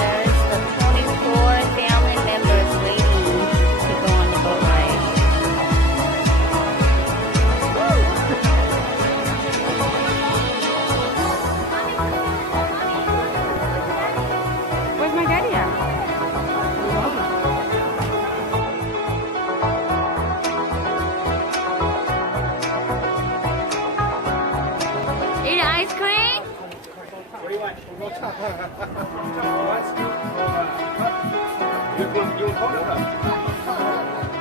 There's the 24 family members waiting to go on the boat ride. Where's my daddy at? Eat ice cream? What do you want? You want coconut?